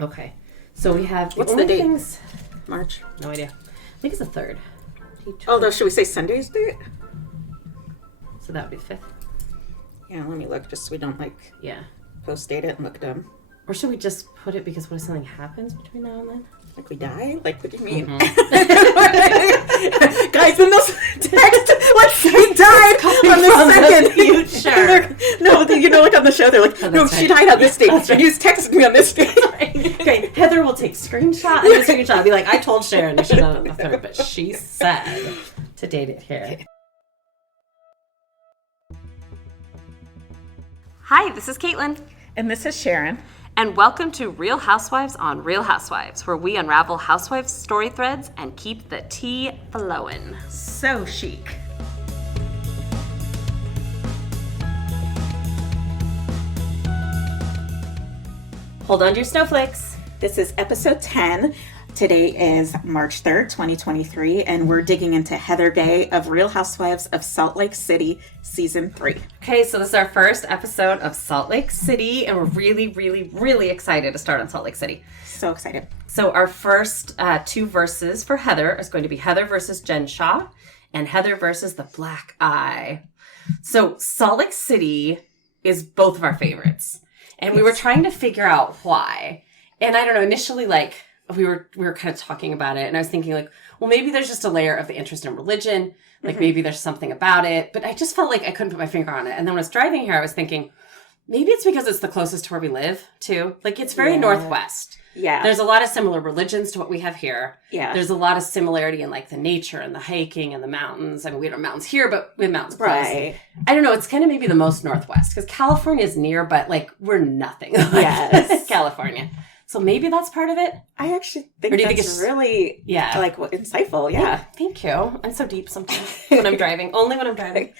Okay. So we have... What's the date? Things... March? No idea. I think it's the 3rd. Although, should we say Sunday's date? So that would be the 5th. Yeah, let me look, just so we don't, post-date it and look dumb. Or should we just put it because what if something happens between now and then? Like we die? Like, what do you mean? Mm-hmm. Guys, in those texts, she died on the 2nd. Future. No, like on the show, they're like, no, she died on this date. That's right. She just texted me on this date. Okay, Heather will take screenshot and the screenshot will be like, I told Sharon you should have done it on the 3rd, but she said to date it here. Okay. Hi, this is Caitlin. And this is Sharon. And welcome to Real Housewives on Real Housewives, where we unravel housewives' story threads and keep the tea flowing. So chic. Hold on to your snowflakes. This is episode 10. Today is March 3rd, 2023, and we're digging into Heather Gay of Real Housewives of Salt Lake City, Season 3. Okay, so this is our first episode of Salt Lake City, and we're really, really, really excited to start on Salt Lake City. So excited. So our first 2 verses for Heather is going to be Heather versus Jen Shah and Heather versus the Black Eye. So Salt Lake City is both of our favorites, and we were trying to figure out why. And I don't know, initially, we were kind of talking about it, and I was thinking, well, maybe there's just a layer of the interest in religion. Maybe there's something about it. But I just felt like I couldn't put my finger on it. And then when I was driving here, I was thinking, maybe it's because it's the closest to where we live, too. It's very Northwest. Yeah. There's a lot of similar religions to what we have here. Yeah. There's a lot of similarity in, the nature and the hiking and the mountains. I mean, we don't have mountains here, but we have mountains close. Right. I don't know. It's kind of maybe the most Northwest, because California is near, but, we're nothing like California. So maybe that's part of it. I actually think that's really, insightful. Yeah. Thank you. I'm so deep sometimes when I'm driving. Only when I'm driving.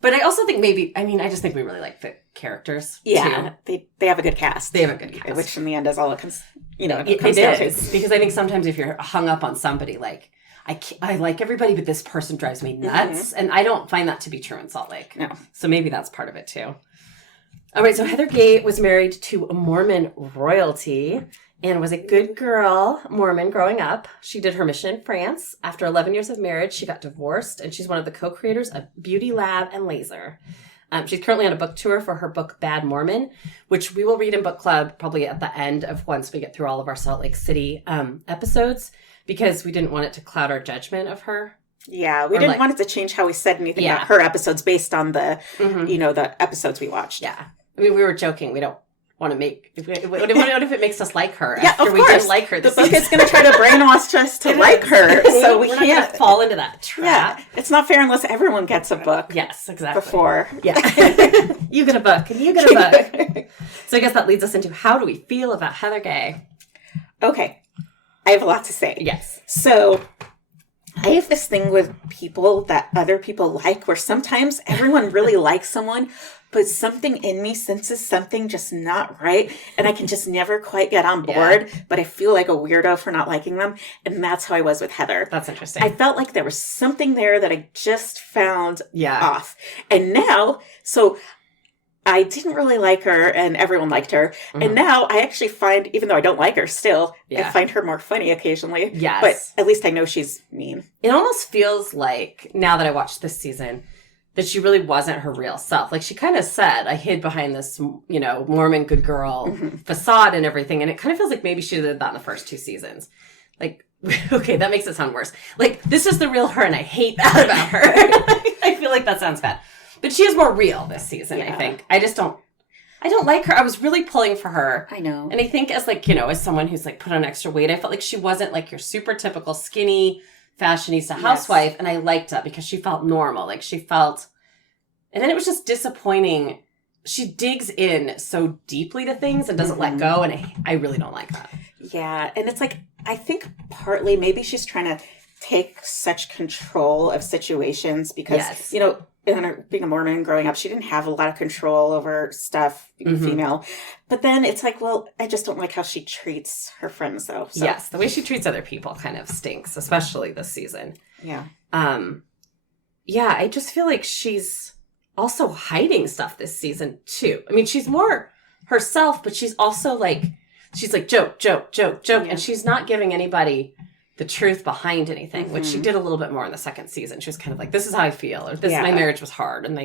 But I also think I just think we really like the characters, yeah, too. They have a good cast. They have a good cast. Which in the end is all it comes, it comes down to. Because I think sometimes if you're hung up on somebody, I like everybody, but this person drives me nuts. Mm-hmm. And I don't find that to be true in Salt Lake. No. So maybe that's part of it, too. All right, so Heather Gay was married to a Mormon royalty and was a good girl Mormon growing up. She did her mission in France. After 11 years of marriage, she got divorced, and she's one of the co-creators of Beauty Lab and Laser. She's currently on a book tour for her book Bad Mormon, which we will read in book club probably at the end of once we get through all of our Salt Lake City episodes, because we didn't want it to cloud our judgment of her. Yeah, we didn't want it to change how we said anything about her episodes based on the, the episodes we watched. Yeah. I mean, we were joking. We don't want to make... What if it makes us like her? Yeah, after of we course. Didn't like her. The book is going to try to brainwash us to like her, so we can't not fall into that trap. Yeah, it's not fair unless everyone gets a book. Yes, exactly. Before. Yeah. You get a book, and you get a book. So I guess that leads us into how do we feel about Heather Gay? Okay. I have a lot to say. Yes. So... I have this thing with people that other people like, where sometimes everyone really likes someone, but something in me senses something just not right, and I can just never quite get on board, but I feel like a weirdo for not liking them, and that's how I was with Heather. That's interesting. I felt like there was something there that I just found off. And now, so... I didn't really like her, and everyone liked her. Mm-hmm. And now I actually find, even though I don't like her still, I find her more funny occasionally. Yes. But at least I know she's mean. It almost feels like, now that I watched this season, that she really wasn't her real self. She kind of said, I hid behind this, Mormon good girl facade and everything. And it kind of feels like maybe she did that in the first 2 seasons. Okay, that makes it sound worse. This is the real her, and I hate that about her. I feel like that sounds bad. But she is more real this season, I think. I don't like her. I was really pulling for her. I know. And I think as as someone who's put on extra weight, I felt like she wasn't your super typical skinny fashionista housewife. And I liked that because she felt normal. She felt, and then it was just disappointing. She digs in so deeply to things and doesn't let go. And I really don't like that. Yeah. And it's I think partly maybe she's trying to take such control of situations because, being a Mormon growing up, she didn't have a lot of control over stuff, being female. But then it's I just don't like how she treats her friends, though. So. Yes, the way she treats other people kind of stinks, especially this season. Yeah. I just feel like she's also hiding stuff this season, too. I mean, she's more herself, but she's also, she's like, joke, joke, joke, joke. And she's not giving anybody the truth behind anything, which she did a little bit more in the second season. She was kind of like, this is how I feel, or this, my marriage was hard. And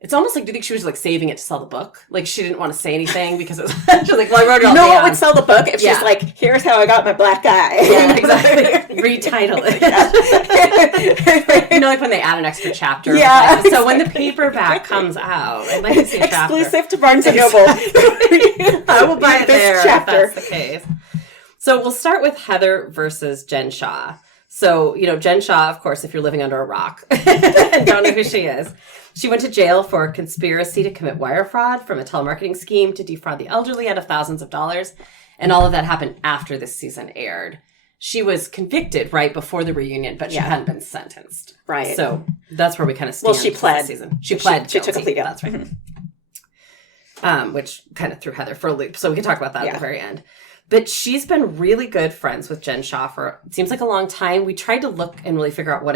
it's almost like, do you think she was like saving it to sell the book? Like she didn't want to say anything because it was, she was like, well, I wrote it all down. No one would sell the book if she's like, here's how I got my black eye. Yeah, exactly. Retitle it. Like when they add an extra chapter. Yeah. Like, so when the paperback comes out, I'd like to see a chapter. Exclusive to Barnes & Noble. I will buy it there chapter. if that's the case. So we'll start with Heather versus Jen Shah. So, Jen Shah, of course, if you're living under a rock and don't know who she is, she went to jail for conspiracy to commit wire fraud from a telemarketing scheme to defraud the elderly out of thousands of dollars. And all of that happened after this season aired. She was convicted right before the reunion, but she hadn't been sentenced. Right. So that's where we kind of stand. Well, she pled. Season. She pled. She took a plea deal. That's right. Which kind of threw Heather for a loop. So we can talk about that at the very end. But she's been really good friends with Jen Shah for, it seems like a long time. We tried to look and really figure out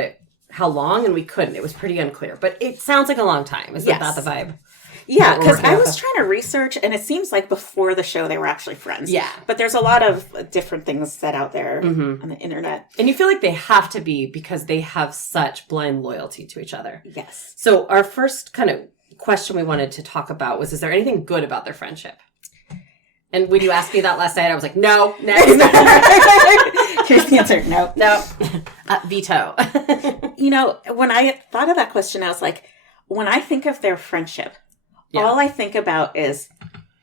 how long, and we couldn't. It was pretty unclear. But it sounds like a long time. Is that the vibe? Yeah, because I was trying to research, and it seems like before the show they were actually friends. Yeah. But there's a lot of different things said out there on the internet. And you feel like they have to be because they have such blind loyalty to each other. Yes. So our first kind of question we wanted to talk about was, is there anything good about their friendship? And when you asked me that last night, I was like, no, next. Here's the answer. No. No. Veto. When I thought of that question, I was like, when I think of their friendship, all I think about is,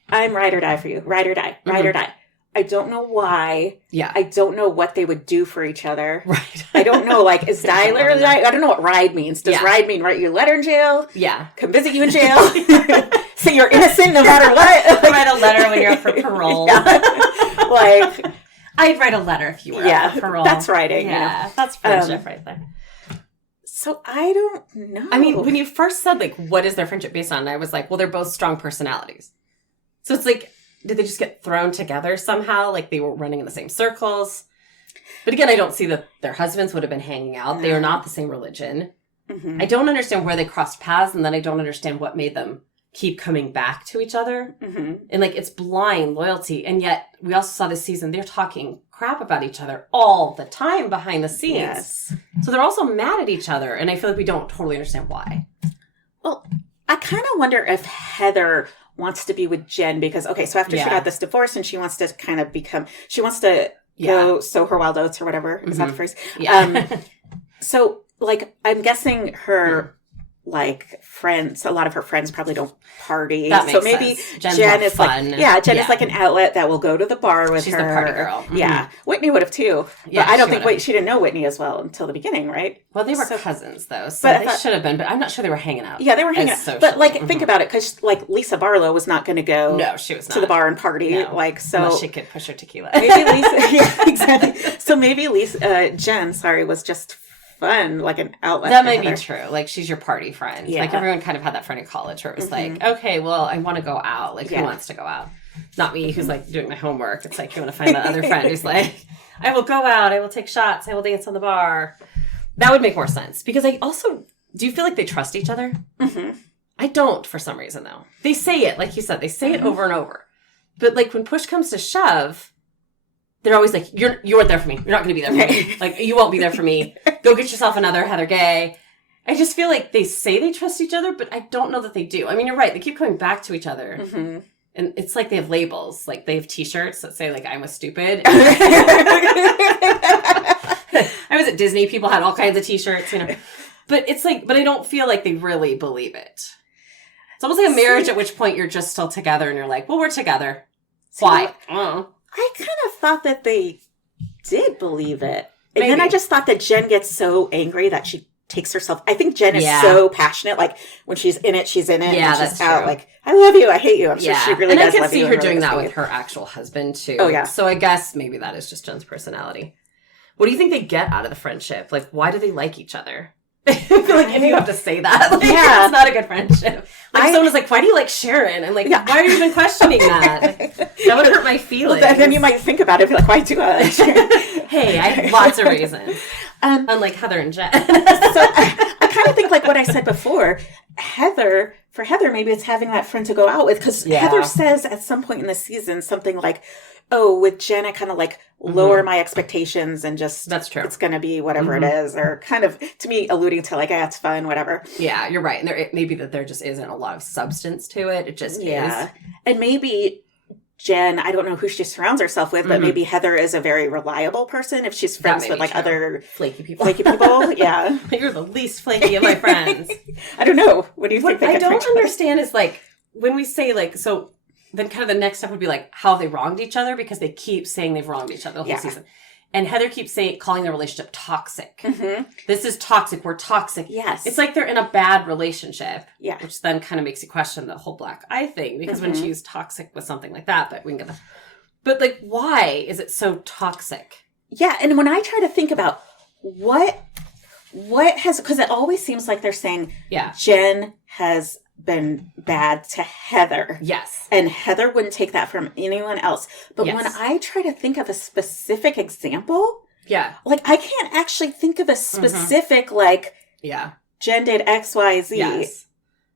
I'm ride or die for you. Ride or die. Ride or die. I don't know why. Yeah. I don't know what they would do for each other. Right. I don't know, is die or die? I don't know what ride means. Does ride mean write you a letter in jail? Yeah. Come visit you in jail? Say you're innocent no matter what? Write a letter when you're up for parole. I'd write a letter if you were up for parole. That's writing. Yeah. That's friendship right there. So I don't know. I mean, when you first said, what is their friendship based on? I was like, well, they're both strong personalities. So it's like, did they just get thrown together somehow? Like they were running in the same circles? But again, I don't see that their husbands would have been hanging out. No. They are not the same religion. Mm-hmm. I don't understand where they crossed paths, and then I don't understand what made them keep coming back to each other. Mm-hmm. And it's blind loyalty. And yet we also saw this season, they're talking crap about each other all the time behind the scenes. Yes. So they're also mad at each other. And I feel like we don't totally understand why. Well, I kind of wonder if Heather wants to be with Jen because, so after she got this divorce and she wants to kind of go sow her wild oats or whatever. Is that the phrase? Yeah. So I'm guessing her friends, a lot of her friends probably don't party. That makes so maybe sense. Jen is fun. Jen is an outlet that will go to the bar with her. She's the party girl. Mm-hmm. Yeah. Whitney would have too. Yeah, but I don't think she didn't know Whitney as well until the beginning, right? Well, they were cousins though, so they should have been, but I'm not sure they were hanging out. Yeah, they were hanging out. Socially. But think about it, because Lisa Barlow was not going to go she was not. to the bar and party. No. Unless she could push her tequila. Maybe Lisa, exactly. So maybe Jen was just fun, an outlet. That might be true. She's your party friend. Yeah. Everyone kind of had that friend in college where it was okay, well, I want to go out. Who wants to go out? Not me, who's doing my homework. It's you want to find that other friend who's I will go out, I will take shots, I will dance on the bar. That would make more sense. Because do you feel like they trust each other? Mm-hmm. I don't for some reason though. They say it, like you said, they say it over and over. But when push comes to shove, they're always you weren't there for me. You're not going to be there for me. You won't be there for me. Go get yourself another Heather Gay. I just feel like they say they trust each other, but I don't know that they do. I mean, you're right. They keep coming back to each other. Mm-hmm. And it's they have labels. They have T-shirts that say, I was stupid. I was at Disney. People had all kinds of T-shirts, But it's but I don't feel like they really believe it. It's almost like a marriage at which point you're just still together and you're well, we're together. Why? I kind of thought that they did believe it. And Maybe. then I just thought that Jen gets so angry that she takes herself. I think Jen is so passionate. When she's in it, she's in it. Yeah, and that's she's out true. I love you. I hate you. I'm sure she really does love you. And I can see her really doing that really with her actual husband too. Oh, yeah. So I guess maybe that is just Jen's personality. What do you think they get out of the friendship? Why do they like each other? I feel if you have to say that, it's not a good friendship. Someone was why do you like Sharon? I'm why are you even questioning that? That would hurt my feelings. Well, then you might think about it. Why do I like Sharon? Hey, I have lots of reasons. Unlike Heather and Jen. So I kind of think what I said before, for Heather, maybe it's having that friend to go out with. Because Heather says at some point in the season something oh, with Jen, I kind of like lower my expectations and just that's true. It's going to be whatever it is, or kind of to me alluding to like, it's fun, whatever. Yeah, you're right. And it may be that there just isn't a lot of substance to it. It just is. And maybe Jen, I don't know who she surrounds herself with, but maybe Heather is a very reliable person if she's friends with like other flaky people. Yeah. You're the least flaky of my friends. I don't know. What do you think? What I don't understand is like when we say like, so then kind of the next step would be like how they wronged each other, because they keep saying they've wronged each other the whole season. And Heather keeps calling their relationship toxic. This is toxic. We're toxic. Yes. It's like they're in a bad relationship. Yeah. Which then kind of makes you question the whole black eye thing, because when she used toxic with something like that, but we can get that. But like, why is it so toxic? Yeah. And when I try to think about what has, because it always seems like they're saying, Jen has been bad to Heather. Yes. And Heather wouldn't take that from anyone else. But when I try to think of a specific example, like I can't actually think of a specific Jen did X, Y, Z. Yes.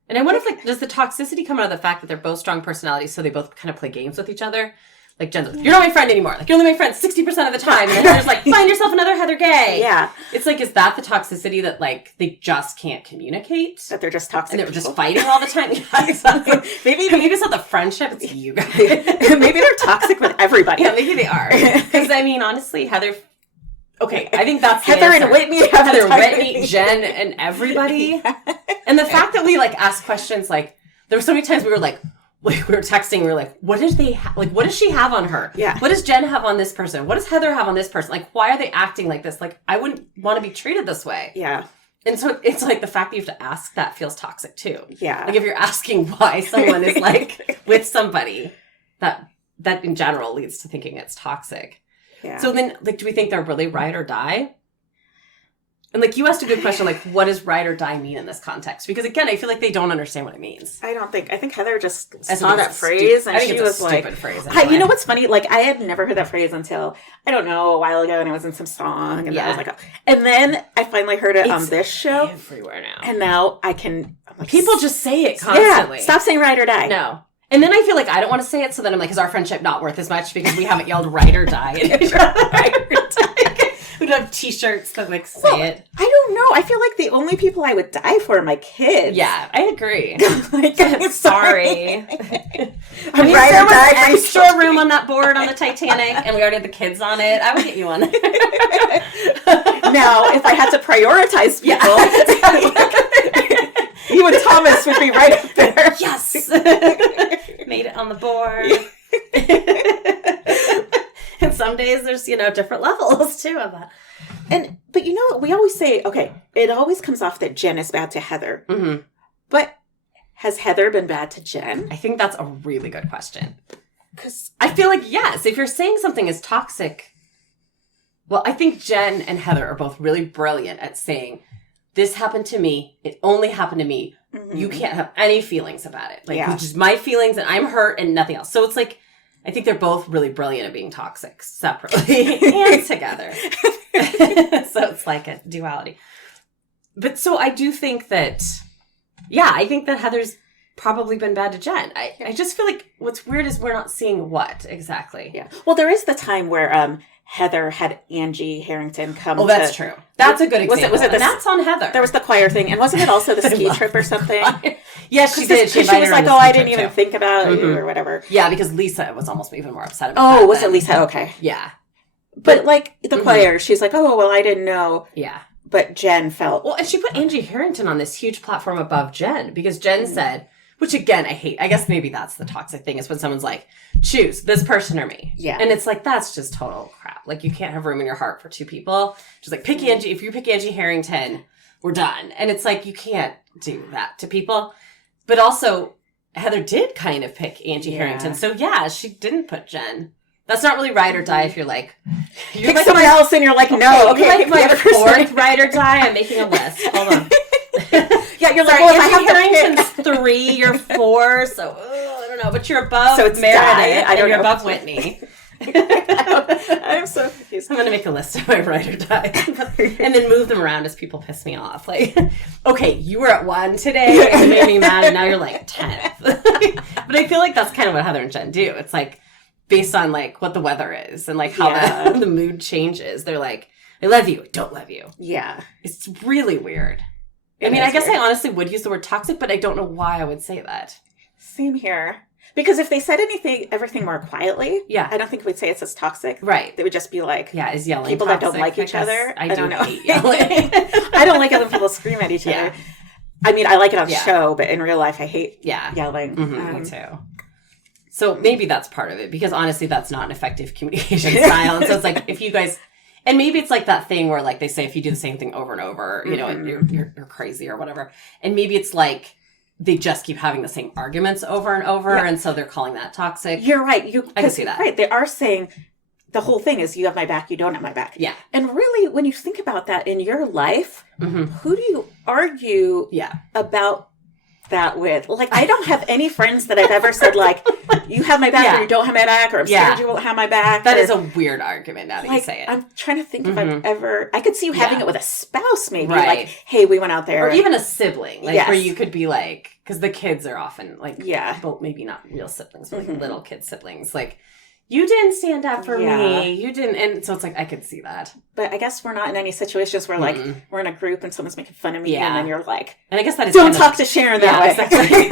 And I wonder if like, does the toxicity come out of the fact that they're both strong personalities, so they both kind of play games with each other? Like Jen's like, you're not my friend anymore. Like, you're only my friend 60% of the time. And then Heather's like, find yourself another Heather Gay. Yeah. It's like, is that the toxicity that like they just can't communicate? That they're just toxic and they're just fighting all the time? Yeah, exactly. maybe it's not the friendship, it's you guys. Maybe they're toxic with everybody. Yeah, maybe they are. Because I mean, honestly, Heather... Okay, I think that's Heather and Whitney. Heather, Whitney, Jen, and everybody. And the fact that we like ask questions, like there were so many times we were like we were texting, we were like, what does what does she have on her? Yeah. What does Jen have on this person? What does Heather have on this person? Like, why are they acting like this? Like, I wouldn't want to be treated this way. Yeah. And so it's like the fact that you have to ask that feels toxic too. Yeah. Like if you're asking why someone is like with somebody, that in general leads to thinking it's toxic. Yeah. So then, like, do we think they're really ride or die? And, like, you asked a good question, like, what does ride or die mean in this context? Because, again, I feel like they don't understand what it means. I think Heather just saw that phrase and she was like... stupid phrase. Anyway. You know what's funny? Like, I had never heard that phrase until, I don't know, a while ago, and it was in some song, and I was like, oh. And then I finally heard it on this show. Everywhere now. And now I can... Like, people just say it constantly. Yeah, stop saying ride or die. No. And then I feel like I don't want to say it, so then I'm like, is our friendship not worth as much because we haven't yelled ride or die? Ride or die. We don't have t-shirts that like say it. I don't know. I feel like the only people I would die for are my kids. Yeah, I agree. Like, I'm sorry. I mean, if there was extra room on that board on the Titanic and we already had the kids on it, I would get you on it. Now, if I had to prioritize people, you and Thomas would be right up there. Yes. Made it on the board. And some days there's, different levels too of that. But we always say, okay, it always comes off that Jen is bad to Heather. Mm-hmm. But has Heather been bad to Jen? I think that's a really good question. Because I feel like, yes, if you're saying something is toxic, well, I think Jen and Heather are both really brilliant at saying, this happened to me. It only happened to me. Mm-hmm. You can't have any feelings about it. Like, it's just my feelings and I'm hurt and nothing else. So it's like, I think they're both really brilliant at being toxic separately and together. So it's like a duality. But so I do think that, I think that Heather's probably been bad to Jen. I just feel like what's weird is we're not seeing what exactly. Yeah. Well, there is the time where Heather had Angie Harrington come. Oh, that's true. That's a good example. Was it that's on Heather. There was the choir thing. And wasn't it also the ski trip or something? Yes, she did. She was like, I didn't even think about you or whatever. Yeah, because Lisa was almost even more upset about that. Oh, was it Lisa? Okay. Yeah. But like the choir, she's like, oh, well, I didn't know. Yeah. But Jen felt... Well, and she put Angie Harrington on this huge platform above Jen because Jen said... Which, again, I hate. I guess maybe that's the toxic thing is when someone's like, choose this person or me. Yeah. And it's like, that's just total crap. Like, you can't have room in your heart for two people. Just like, pick Angie. If you pick Angie Harrington, we're done. And it's like, you can't do that to people. But also, Heather did kind of pick Angie Harrington. So, she didn't put Jen. That's not really ride or die if you're like... Pick like someone else and you're like, no. Okay, like my fourth ride or die. I'm making a list. Hold on. Yeah, you're like, well, Angie Harrington's 3, you're 4, so I don't know, but you're above Meredith, and you're above Whitney. I'm so confused. I'm going to make a list of my ride or die, and then move them around as people piss me off. Like, okay, you were at 1 today, and you made me mad, and now you're like 10th. But I feel like that's kind of what Heather and Jen do. It's like, based on like what the weather is and like how the mood changes. They're like, I love you, don't love you. Yeah. It's really weird. I mean, I guess I honestly would use the word toxic, but I don't know why I would say that. Same here. Because if they said everything more quietly, I don't think we'd say it's as toxic. Right. They would just be like, is yelling people toxic, that don't like each other. I don't know. Hate yelling. I don't like it when people scream at each other. I mean, I like it on show, but in real life, I hate yelling. Me too. So maybe that's part of it, because honestly, that's not an effective communication style. And so it's like, if you guys... And maybe it's like that thing where like they say if you do the same thing over and over, you know, you're crazy or whatever. And maybe it's like they just keep having the same arguments over and over, and so they're calling that toxic. You're right. I can see that. Right. They are saying the whole thing is you have my back, you don't have my back. Yeah. And really, when you think about that in your life, who do you argue about that with? Like, I don't have any friends that I've ever said like, you have my back or you don't have my back, or I'm scared you won't have my back. That is a weird argument now that you say it. I'm trying to think if I've ever... I could see you having it with a spouse maybe. Right. Like, hey, we went out there. Or even a sibling. Like, where you could be like... Because the kids are often like... Well, maybe not real siblings, but like little kid siblings. Like, you didn't stand up for me. You didn't... And so it's like, I could see that. But I guess we're not in any situations where like, we're in a group and someone's making fun of me and then you're like... And I guess that is... Don't talk to Sharon that way. Exactly.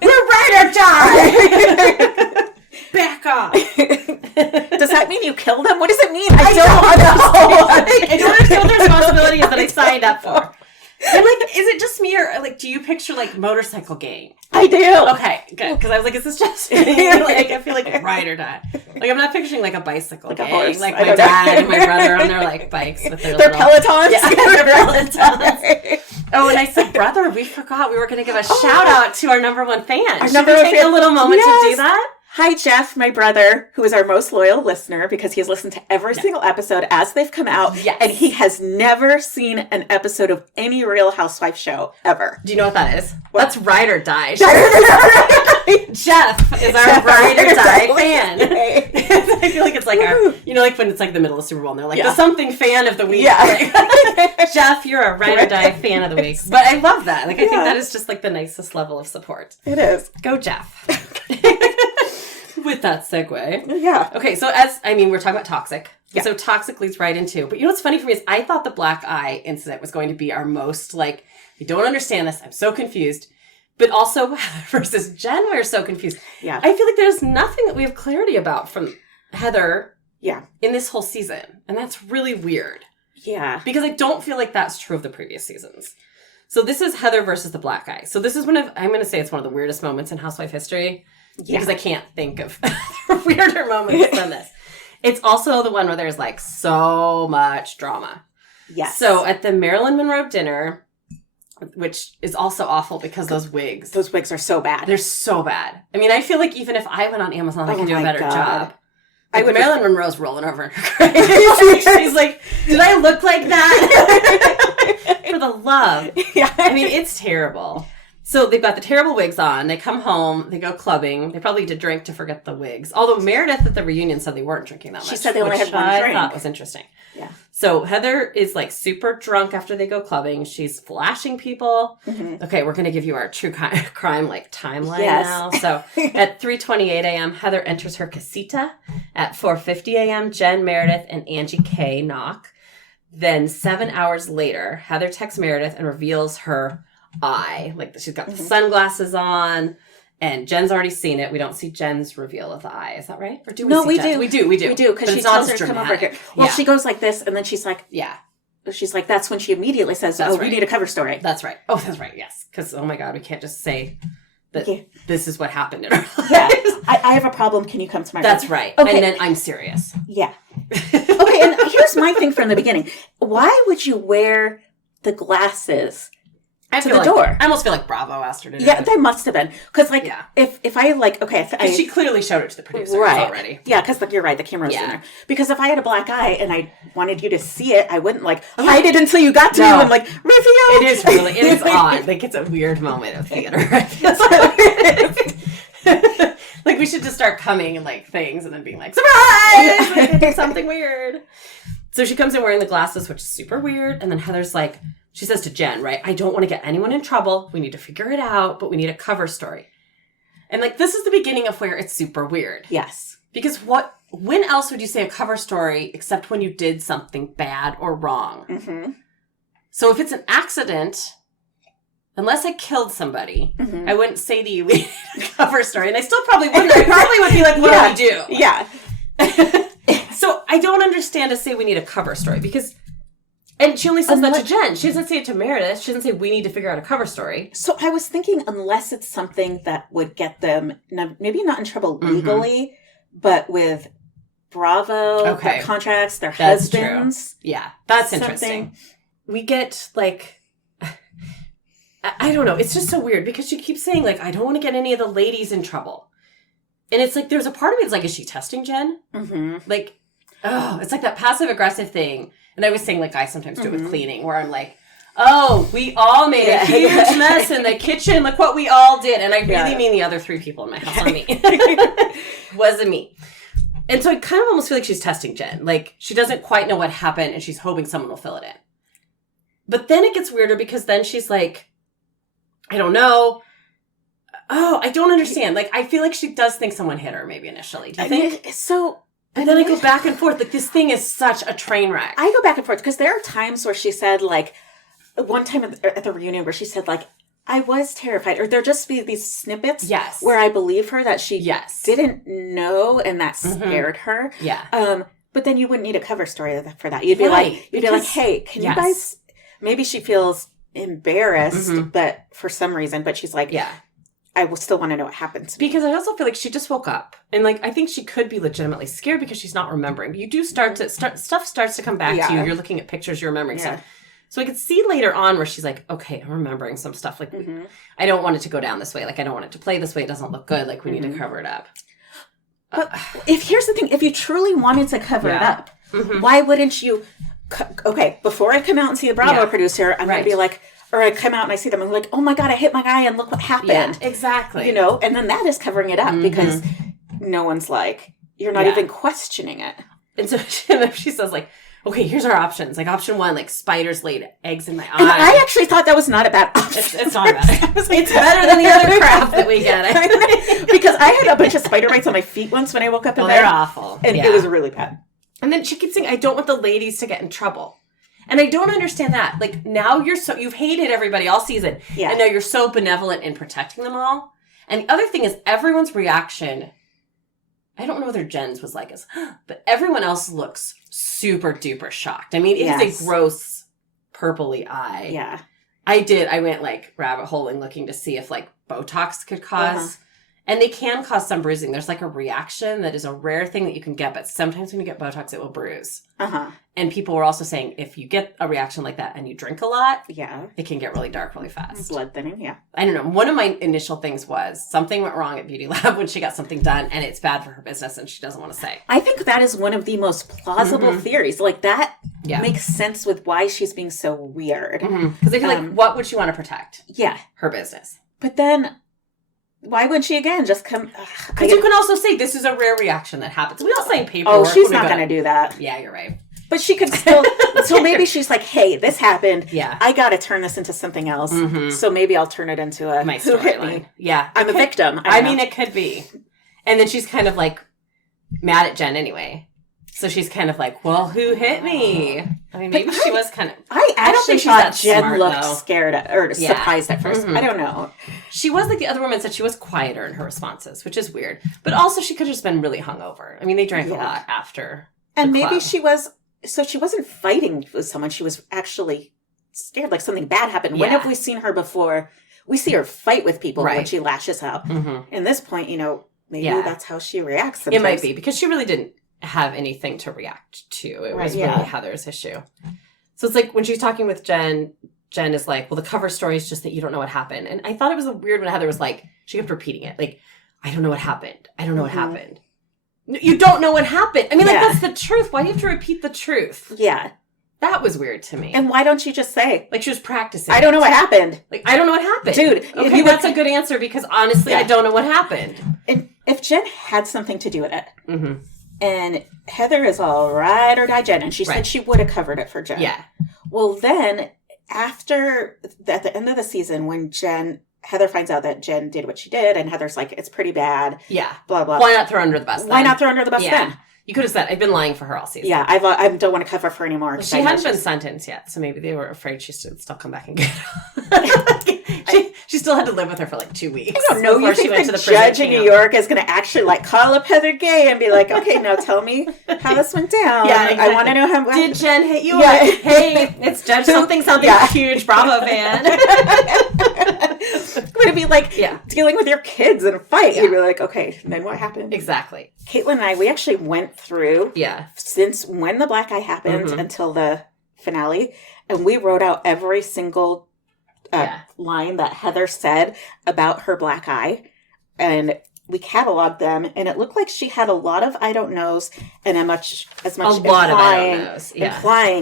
We're ride or die! Back off. Does that mean you killed them? What does it mean? I don't know. I don't understand what the responsibilities that I signed up for. And like, is it just me, or like, do you picture like motorcycle gang? I do. Okay, good. Because I was like, is this just me? Like, I feel like ride or die. Like, I'm not picturing like a bicycle gang. A horse. Like my dad and my brother on their like bikes with their little... Pelotons? Yeah, their Pelotons. Oh, and I said, brother, we forgot we were going to give a shout out to our number one fan. Should we take a little moment to do that? Hi, Jeff, my brother, who is our most loyal listener because he has listened to every single episode as they've come out. Yes. And he has never seen an episode of any Real Housewife show ever. Do you know what that is? What? That's Ride or Die. Jeff is our Ride or Die fan. I feel like it's like our, you know, like when it's like the middle of Super Bowl and they're like the something fan of the week. Yeah. Like, Jeff, you're a Ride or Die fan of the week. But I love that. Like, I think that is just like the nicest level of support. It is. Go, Jeff. With that segue. Yeah. Okay, so we're talking about toxic. Yeah. So toxic leads right into, but you know what's funny for me is I thought the black eye incident was going to be our most, like, I don't understand this. I'm so confused. But also versus Jen, we're so confused. Yeah. I feel like there's nothing that we have clarity about from Heather in this whole season. And that's really weird. Yeah. Because I don't feel like that's true of the previous seasons. So this is Heather versus the black eye. So this is I'm going to say it's one of the weirdest moments in Housewife history. Yeah. Because I can't think of weirder moments than this. It's also the one where there's like so much drama. Yes. So at the Marilyn Monroe dinner, which is also awful because those wigs. Those wigs are so bad. They're so bad. I mean, I feel like even if I went on Amazon, I could do a better job. Like, Marilyn Monroe's rolling over in her grave. She's like, did I look like that? For the love. Yeah. I mean, it's terrible. So they've got the terrible wigs on. They come home. They go clubbing. They probably did drink to forget the wigs. Although Meredith at the reunion said they weren't drinking that much. She said they only had one drink. I thought was interesting. Yeah. So Heather is like super drunk after they go clubbing. She's flashing people. Mm-hmm. Okay, we're going to give you our true crime like timeline now. So at 3:28 a.m., Heather enters her casita. At 4:50 a.m., Jen, Meredith, and Angie K knock. Then 7 hours later, Heather texts Meredith and reveals her eye. Like, she's got the sunglasses on, and Jen's already seen it. We don't see Jen's reveal of the eye. Is that right? Or do we? No, see we Jen's? do. We do. Because she tells her to come over here. Well, she goes like this, and then she's like, she's like, that's when she immediately says, we need a cover story. That's right. Oh, that's right. Yes. Because, oh my God, we can't just say that this is what happened in our lives. I have a problem. Can you come to my room? That's right. Okay. And then I'm serious. Yeah. Okay, and here's my thing from the beginning. Why would you wear the glasses to the door? I almost feel like Bravo asked her to do it. They must have been. Because, like, if I, like, because she clearly showed it to the producers already. Yeah, because, like, you're right, the camera's in there. Because if I had a black eye and I wanted you to see it, I wouldn't, like, hide it until you got to me and, like, reveal. It is odd. Like, it's a weird moment of theater. Like, we should just start coming and, like, things and then being like, surprise! We're gonna do something weird. So she comes in wearing the glasses, which is super weird. And then Heather's like, she says to Jen, right, I don't want to get anyone in trouble. We need to figure it out, but we need a cover story. And, like, this is the beginning of where it's super weird. Yes. Because when else would you say a cover story except when you did something bad or wrong? Mm-hmm. So if it's an accident, unless I killed somebody, I wouldn't say to you, we need a cover story. And I still probably wouldn't. I probably would be like, what do we do? Yeah. So I don't understand to say we need a cover story because... And she only says that to Jen. She doesn't say it to Meredith. She doesn't say we need to figure out a cover story. So I was thinking, unless it's something that would get them, maybe not in trouble legally, but with Bravo, their contracts, their husbands. True. Yeah, that's interesting. We get, like, I don't know. It's just so weird because she keeps saying, like, I don't want to get any of the ladies in trouble. And it's like, there's a part of me that's like, is she testing Jen? Mm-hmm. Like, it's like that passive-aggressive thing. And I was saying, like, I sometimes do it with cleaning, where I'm like, oh, we all made a huge mess in the kitchen. Look what we all did. And I really mean the other 3 people in my house, on me. Wasn't me. And so I kind of almost feel like she's testing Jen. Like, she doesn't quite know what happened, and she's hoping someone will fill it in. But then it gets weirder because then she's like, I don't know. Oh, I don't understand. Like, I feel like she does think someone hit her maybe initially. Do you think? And then I go back and forth. Like, this thing is such a train wreck. I go back and forth because there are times where she said, like, one time at the reunion where she said, like, I was terrified. Or there'll just be these snippets where I believe her that she didn't know and that scared her. Yeah. But then you wouldn't need a cover story for that. You'd be like, hey, can you guys, maybe she feels embarrassed, but for some reason, but she's like, I will still want to know what happened to me. Because I also feel like she just woke up. And, like, I think she could be legitimately scared because she's not remembering. You do stuff starts to come back to you. You're looking at pictures, you're remembering stuff. So I could see later on where she's like, okay, I'm remembering some stuff. Like, I don't want it to go down this way. Like, I don't want it to play this way. It doesn't look good. Like, we need to cover it up. But here's the thing. If you truly wanted to cover it up, why wouldn't you... Okay, before I come out and see the Bravo producer, I'm going to be like... Or I come out and I see them and I'm like, oh my God, I hit my guy and look what happened. Yeah, exactly. You know, and then that is covering it up because no one's like, you're not even questioning it. And so she says, like, okay, here's our options. Like, option 1, like, spiders laid eggs in my eye. And I actually thought that was not a bad option. It's not bad. It's better than the other crap that we get. Because I had a bunch of spider bites on my feet once when I woke up in bed. They're awful. And it was really bad. And then she keeps saying, I don't want the ladies to get in trouble. And I don't understand that. Like, now you've hated everybody all season. Yeah. And now you're so benevolent in protecting them all. And the other thing is everyone's reaction, I don't know whether Jen's was like us, but everyone else looks super duper shocked. I mean, it is a gross purpley eye. Yeah. I went like rabbit holing looking to see if like Botox could cause... And they can cause some bruising. There's like a reaction that is a rare thing that you can get, but sometimes when you get Botox, it will bruise. And people were also saying if you get a reaction like that and you drink a lot, it can get really dark really fast. Blood thinning, I don't know. One of my initial things was something went wrong at Beauty Lab when she got something done, and it's bad for her business, and she doesn't want to say. I think that is one of the most plausible theories. Like, that makes sense with why she's being so weird. Because I feel like, what would she want to protect? Yeah. Her business. But then... Why would she again just come? Because you can also say this is a rare reaction that happens. We all sign paperwork. Oh, she's not going to do that. Yeah, you're right. But she could still. So maybe she's like, "Hey, this happened. Yeah, I got to turn this into something else. So maybe I'll turn it into my storyline. Yeah, I'm a victim. I mean, it could be. And then she's kind of like mad at Jen anyway. So she's kind of like, well, who hit me? I mean, maybe she was kind of... I actually thought Jen looked scared or surprised at first. I don't know. She was, like the other woman said, she was quieter in her responses, which is weird. But also she could have just been really hungover. I mean, they drank a lot after And maybe club. She was... So she wasn't fighting with someone. She was actually scared, like something bad happened. When have we seen her before? We see her fight with people when she lashes out. In this point, you know, maybe that's how she reacts sometimes. It might be, because she really didn't have anything to react to. It was really Heather's issue. So it's like when she's talking with Jen is like, well, the cover story is just that you don't know what happened. And I thought it was weird when Heather was like, she kept repeating it. Like, I don't know what happened. I don't know what happened. You don't know what happened. I mean, like, that's the truth. Why do you have to repeat the truth? Yeah. That was weird to me. And why don't you just say? Like, she was practicing. I don't know what happened. Like, I don't know what happened. Dude. Okay, that's a good answer because honestly, I don't know what happened. And if Jen had something to do with it, and Heather is all ride or die Jen, and she said she would have covered it for Jen. Yeah. Well, then, at the end of the season, when Jen Heather finds out that Jen did what she did, and Heather's like, it's pretty bad. Yeah. Blah, blah. Why not throw her under the bus then? Why not throw her under the bus then? You could have said, I've been lying for her all season. Yeah, I don't want to cover for anymore. Well, she hadn't been sentenced yet, so maybe they were afraid she should still come back and get her. She still had to live with her for like 2 weeks. I don't know. You think the judge in New York is going to actually like call up Heather Gay and be like, okay, now tell me how this went down. Yeah, exactly. I want to know how. Did Jen hit you? Yeah. Hey, it's Judge something huge Bravo fan. Would it be like dealing with your kids in a fight? Yeah. You'd be like, okay, then what happened? Exactly. Caitlin and I, we actually went through since when the black eye happened until the finale, and we wrote out every single line that Heather said about her black eye, and we cataloged them, and it looked like she had a lot of I don't knows and implying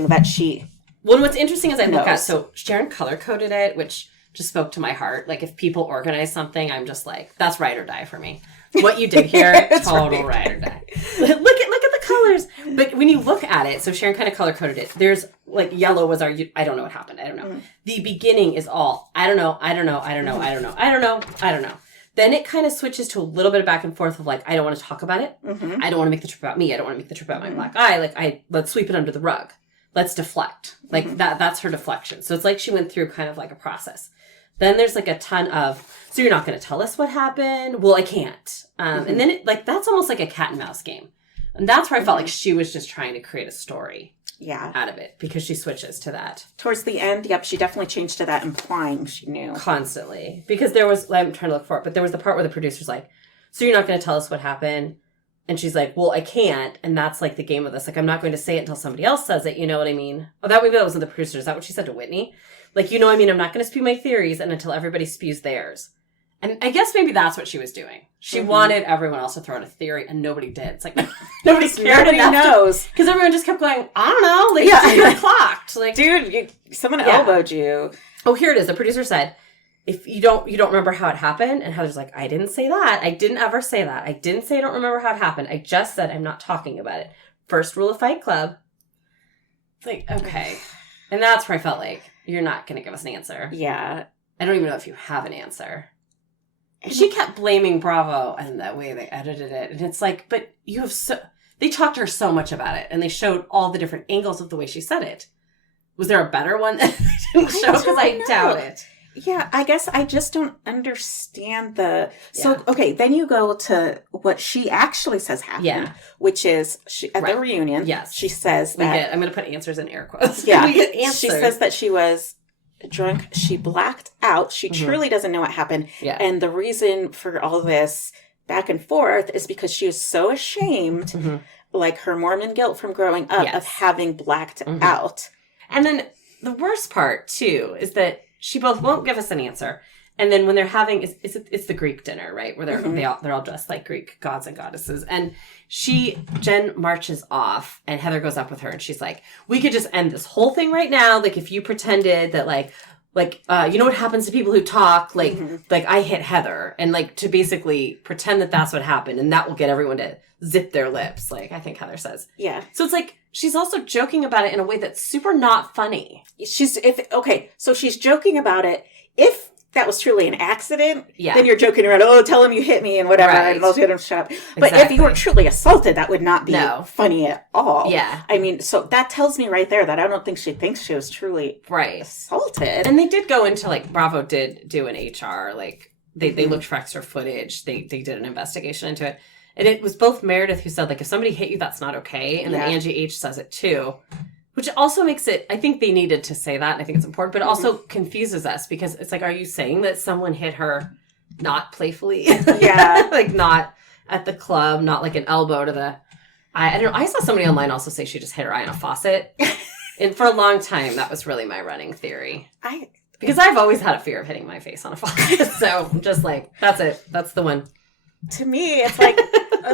that she. Well, what's interesting is I look at, so Sharon color-coded it, which just spoke to my heart. Like, if people organize something, I'm just like, that's ride or die for me. What you did here, total ride or die. Look at the colors. But when you look at it, so Sharon kind of color-coded it. There's, like, yellow was our, I don't know what happened. I don't know. The beginning is all, I don't know. Then it kind of switches to a little bit of back and forth of, like, I don't want to talk about it. I don't want to make the trip about me. I don't want to make the trip about my black eye. Like, let's sweep it under the rug. Let's deflect. Like, that's her deflection. So it's like she went through kind of like a process. Then there's like a ton of, so you're not going to tell us what happened? Well, I can't. And then that's almost like a cat and mouse game. And that's where I felt like she was just trying to create a story out of it, because she switches to that. Towards the end, she definitely changed to that, implying she knew. Constantly. Because there was, I'm trying to look for it, but there was the part where the producer's like, so you're not going to tell us what happened? And she's like, well, I can't. And that's like the game of this. Like, I'm not going to say it until somebody else says it. You know what I mean? Oh, that wasn't the producer. Is that what she said to Whitney? Like, you know what I mean? I'm not going to spew my theories until everybody spews theirs. And I guess maybe that's what she was doing. She wanted everyone else to throw out a theory, and nobody did. It's like, nobody cared. Nobody knows. Because everyone just kept going, I don't know. Like, you're clocked. Like, dude, someone elbowed you. Oh, here it is. The producer said, if you don't remember how it happened. And Heather's like, I didn't say that. I didn't ever say that. I didn't say I don't remember how it happened. I just said I'm not talking about it. First rule of Fight Club. It's like, okay. And that's where I felt like, you're not going to give us an answer. Yeah. I don't even know if you have an answer. She kept blaming Bravo and the way they edited it. And it's like, but you have they talked to her so much about it. And they showed all the different angles of the way she said it. Was there a better one that they didn't show? Because I doubt it. Yeah, I guess I just don't understand the... So, okay, then you go to what she actually says happened, which is at the reunion, she says that... I'm going to put answers in air quotes. Yeah, we get answers. She says that she was drunk, she blacked out, she truly doesn't know what happened, and the reason for all this back and forth is because she is so ashamed, like her Mormon guilt from growing up, of having blacked out. And then the worst part, too, is that she both won't give us an answer, and then when they're having, it's the Greek dinner, right? Where they're all dressed like Greek gods and goddesses, and Jen marches off, and Heather goes up with her, and she's like, "We could just end this whole thing right now. Like, if you pretended that, like you know what happens to people who talk, like I hit Heather, and like to basically pretend that that's what happened, and that will get everyone to zip their lips." Like I think Heather says, So it's like she's also joking about it in a way that's super not funny. So she's joking about it. If that was truly an accident, then you're joking around, oh, tell him you hit me and whatever, and I'll get him shut up. But if you were truly assaulted, that would not be funny at all. Yeah. I mean, so that tells me right there that I don't think she thinks she was truly assaulted. And they did go into, like, Bravo did do an HR, like, they looked for extra footage. They did an investigation into it. And it was both Meredith who said, like, if somebody hit you, that's not okay. And then Angie H says it, too. Which also makes it, I think they needed to say that, and I think it's important, but it also confuses us, because it's like, are you saying that someone hit her not playfully? Like, not at the club, not like an elbow to the eye. I don't know. I saw somebody online also say she just hit her eye on a faucet. And for a long time, that was really my running theory. Because I've always had a fear of hitting my face on a faucet. So I'm just like, that's it. That's the one. To me, it's like,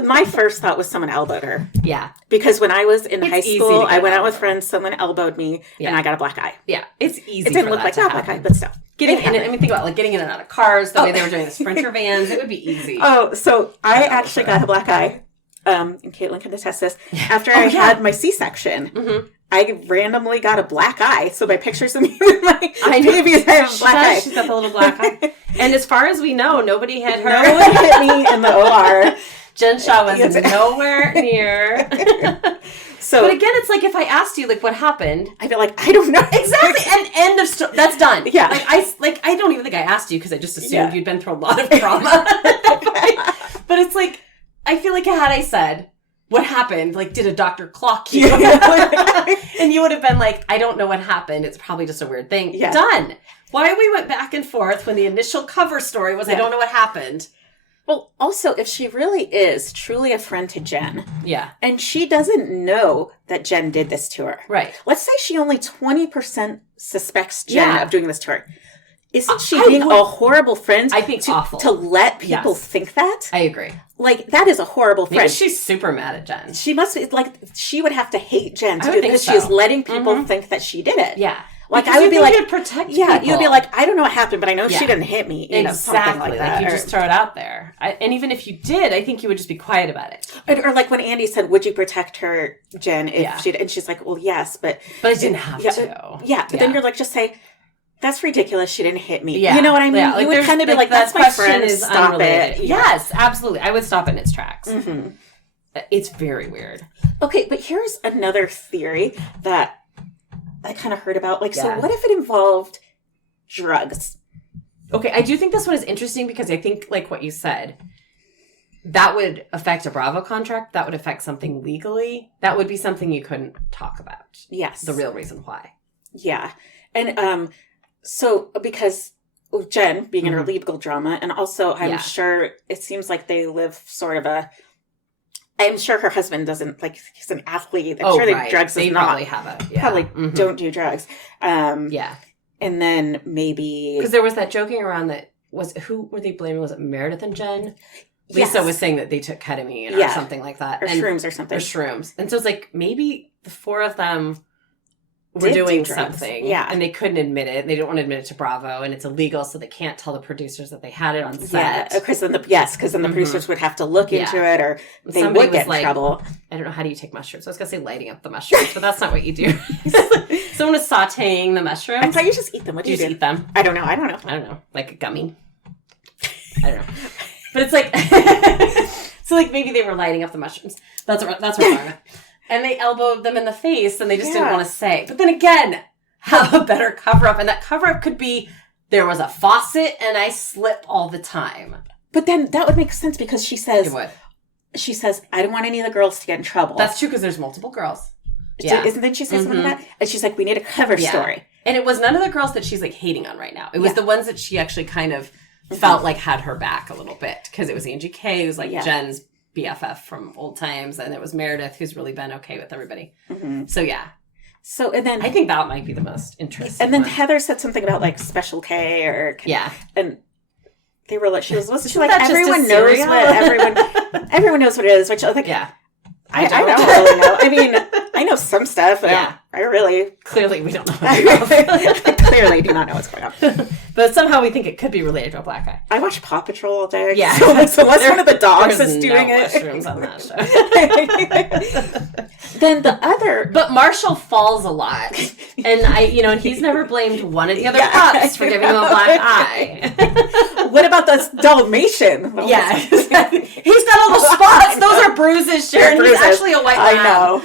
my first thought was someone elbowed her. Yeah. Because when I was in high school, I went out with friends, someone elbowed me, and I got a black eye. Yeah. It's easy. It didn't look like that black eye, but still. Getting in it, I mean, think about, like, getting in and out of cars, the way they were doing the Sprinter vans, it would be easy. Oh, so I actually got a black eye, and Caitlin can attest this, after I had my C-section. I randomly got a black eye. So my pictures of me with my babies, I have a black eye. She's got the little black eye. And as far as we know, nobody hit her. No one hit me in the OR. Jen Shah was nowhere near. So, but again, it's like if I asked you, like, what happened, I feel like I don't know exactly. And end of story. That's done. Yeah. I don't even think I asked you because I just assumed you'd been through a lot of trauma. But it's like I feel like had I said what happened, like, did a doctor clock you? And you would have been like, I don't know what happened. It's probably just a weird thing. Yeah. Done. Why we went back and forth when the initial cover story was I don't know what happened. Well, also, if she really is truly a friend to Jen, and she doesn't know that Jen did this to her, right? Let's say she only 20% suspects Jen of doing this to her. Isn't she being a horrible friend? I think awful to let people think that. I agree. Like, that is a horrible friend. Maybe she's super mad at Jen. She must be like she would have to hate Jen to do this because she's letting people think that she did it. Yeah. Like, I would be like, protect yeah, people. you'd be like, I don't know what happened, but I know she didn't hit me. You know, something like that. You just throw it out there. And even if you did, I think you would just be quiet about it. Or like when Andy said, would you protect her, Jen, if she did? And she's like, well, yes, but I didn't have to. Yeah, but then you're like, just say, that's ridiculous. She didn't hit me. Yeah. You know what I mean? Yeah. You would kind of be like, that's my friend. Stop unrelated. it. Yes, absolutely. I would stop it in its tracks. Mm-hmm. It's very weird. Okay, but here's another theory that I kind of heard about. Like, so what if it involved drugs? Okay, I do think this one is interesting because I think, like what you said, that would affect a Bravo contract. That would affect something legally. That would be something you couldn't talk about. Yes. The real reason why. Yeah. And so because Jen being in her legal drama, and also I'm sure it seems like they live sort of I'm sure her husband doesn't, like, he's an athlete. I'm sure that drugs is not. Probably have it. Probably don't do drugs. And then maybe... Because there was that joking around that who were they blaming? Was it Meredith and Jen? Lisa was saying that they took ketamine or something like that. Or shrooms or something. Or shrooms. And so it's like, maybe the four of them were doing something. Yeah. And they couldn't admit it. They didn't want to admit it to Bravo. And it's illegal, so they can't tell the producers that they had it on set. Yeah, because then the producers would have to look into it, or they would get in trouble. I don't know, how do you take mushrooms? I was going to say lighting up the mushrooms, but that's not what you do. Someone was sauteing the mushrooms. I thought you just eat them. What do you do? Just eat them. I don't know. Like a gummy. I don't know. But it's like... so, like, maybe they were lighting up the mushrooms. That's what I'm And they elbowed them in the face, and they just didn't want to say. But then again, have a better cover-up. And that cover-up could be, there was a faucet, and I slip all the time. But then that would make sense, because she says... It would. She says, I don't want any of the girls to get in trouble. That's true, because there's multiple girls. Yeah. Didn't she say something like that? And she's like, we need a cover story. And it was none of the girls that she's, like, hating on right now. It was the ones that she actually kind of felt like had her back a little bit. Because it was Angie K, who's, like, Jen's BFF from old times, and it was Meredith, who's really been okay with everybody. Mm-hmm. So So and then I think that might be the most interesting. And then one. Heather said something about like Special K or and they were like she was like everyone knows what everyone knows what it is, which I was like I don't really know. I mean, I know some stuff, but I really clearly we don't know. I clearly do not know what's going on. But somehow we think it could be related to a black eye. I watch Paw Patrol all day. Yeah. So unless one of the dogs is doing it. Mushrooms on that show. Then the other... But Marshall falls a lot. And and he's never blamed one of the other pups for giving him a black eye. What about this Dalmatian? Yeah. He's got all the spots. Those are bruises, Sharon. He's actually a white lab. I know.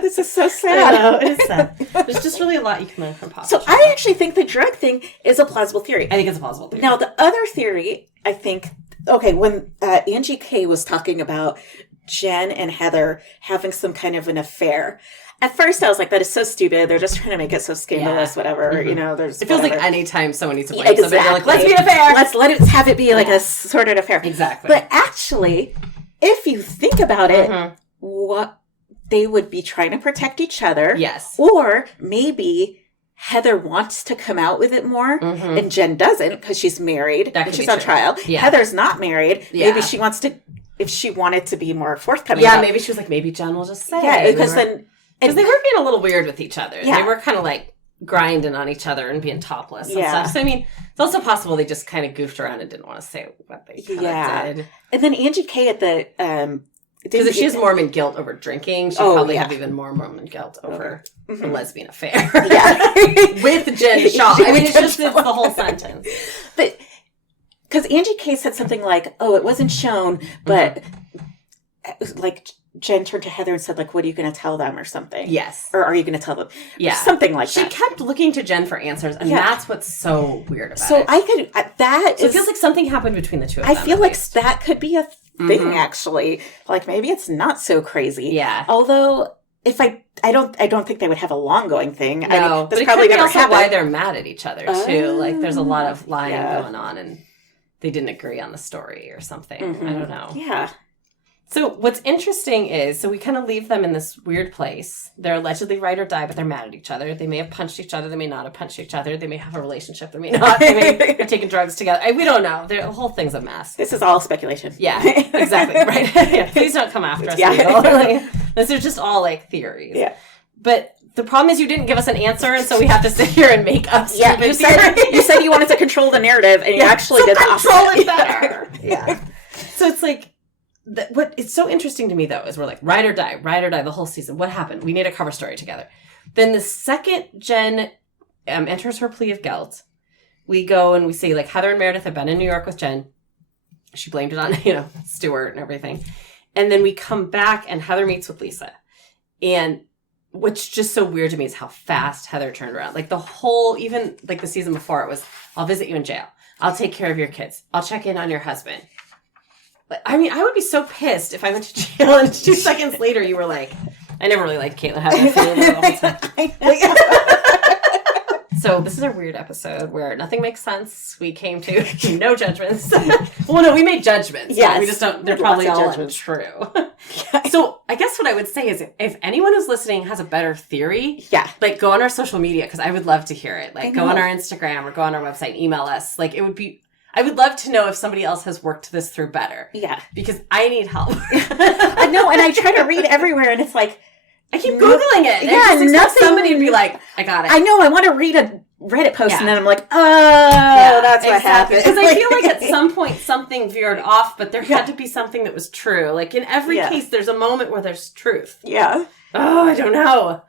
This is so sad. I know, it is sad. There's just really a lot you can learn from Paw Patrol. So I actually think the drug thing is a plausible theory. I think it's a plausible theory. Now, the other theory, I think, when Angie K was talking about Jen and Heather having some kind of an affair, at first I was like, that is so stupid. They're just trying to make it so scandalous, whatever. Mm-hmm. There's it feels like anytime someone needs to blame somebody, they're like, let's be an affair. Let's have it be like a sordid affair. Exactly. But actually, if you think about it, what they would be trying to protect each other. Yes. Or maybe Heather wants to come out with it more and Jen doesn't because she's married and she's on trial. Yeah. Heather's not married. Yeah. Maybe she wants to, if she wanted to be more forthcoming. Yeah, maybe she was like, maybe Jen will just say. Yeah, because they were being a little weird with each other. Yeah. They were kind of like grinding on each other and being topless and stuff. So, I mean, it's also possible they just kind of goofed around and didn't want to say what they kind of did. And then Angie K at the Because if she has Mormon guilt over drinking, she'll probably have even more Mormon guilt over a lesbian affair. Yeah. With Jen Shah. I mean, it's the whole sentence. But because Angie K said something like, "Oh, it wasn't shown," but like Jen turned to Heather and said, "Like, what are you going to tell them or something?" Yes. Or are you going to tell them? Yeah. Something like that. She kept looking to Jen for answers, and that's what's so weird about it. So I could it feels like something happened between the two of them. I feel like that could be a thing actually. Like maybe it's not so crazy. Yeah. Although if I don't think they would have a long going thing. No, I mean, but it probably could be never also happened. why they're mad at each other too. Like there's a lot of lying going on, and they didn't agree on the story or something. I don't know. Yeah. So what's interesting is, we kind of leave them in this weird place. They're allegedly ride or die, but they're mad at each other. They may have punched each other. They may not have punched each other. They may have a relationship. They may not. They may have taken drugs together. We don't know. The whole thing's a mess. This is all speculation. Yeah, exactly. Right. Yeah. Please don't come after us. Yeah. This is just all like theories. Yeah. But the problem is you didn't give us an answer, and so we have to sit here and make up stupid you said you wanted to control the narrative, and you actually did control it better. Yeah. So it's like, what it's so interesting to me though is we're like ride or die the whole season. What happened? We need a cover story together. Then the second Jen enters her plea of guilt, we go and we see like Heather and Meredith have been in New York with Jen. She blamed it on Stuart and everything, and then we come back and Heather meets with Lisa, and what's just so weird to me is how fast Heather turned around. Like the whole, even like the season before, it was, I'll visit you in jail. I'll take care of your kids. I'll check in on your husband. But I mean, I would be so pissed if I went to jail and 2 seconds later you were like, I never really liked Caitlin Heather the whole time. So this is a weird episode where nothing makes sense. We came to no judgments. Well, no, we made judgments. Yes. We just don't, they're probably all untrue. So I guess what I would say is if anyone who's listening has a better theory, like go on our social media, because I would love to hear it. Like go on our Instagram or go on our website, email us. Like I would love to know if somebody else has worked this through better. Yeah. Because I need help. I know, and I try to read everywhere, and it's like, I keep Googling it. Yeah, nothing. Somebody would be like, I got it. I know, I want to read a Reddit post, and then I'm like, that's what happened. Because I feel like at some point something veered off, but there had to be something that was true. Like in every case, there's a moment where there's truth. Yeah. Oh, I don't know.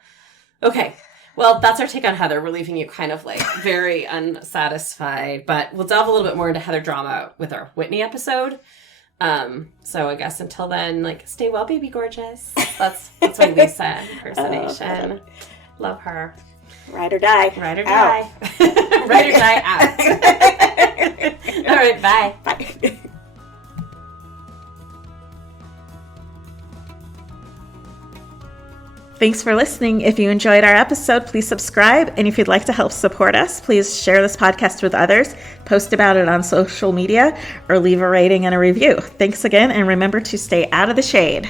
Okay. Well, that's our take on Heather. We're leaving you kind of like very unsatisfied, but we'll delve a little bit more into Heather drama with our Whitney episode. So I guess until then, like, stay well, baby gorgeous. That's my Lisa impersonation. Love her. Ride or die. Ride or die. Ride or die out. All right, bye. Bye. Thanks for listening. If you enjoyed our episode, please subscribe. And if you'd like to help support us, please share this podcast with others, post about it on social media, or leave a rating and a review. Thanks again, and remember to stay out of the shade.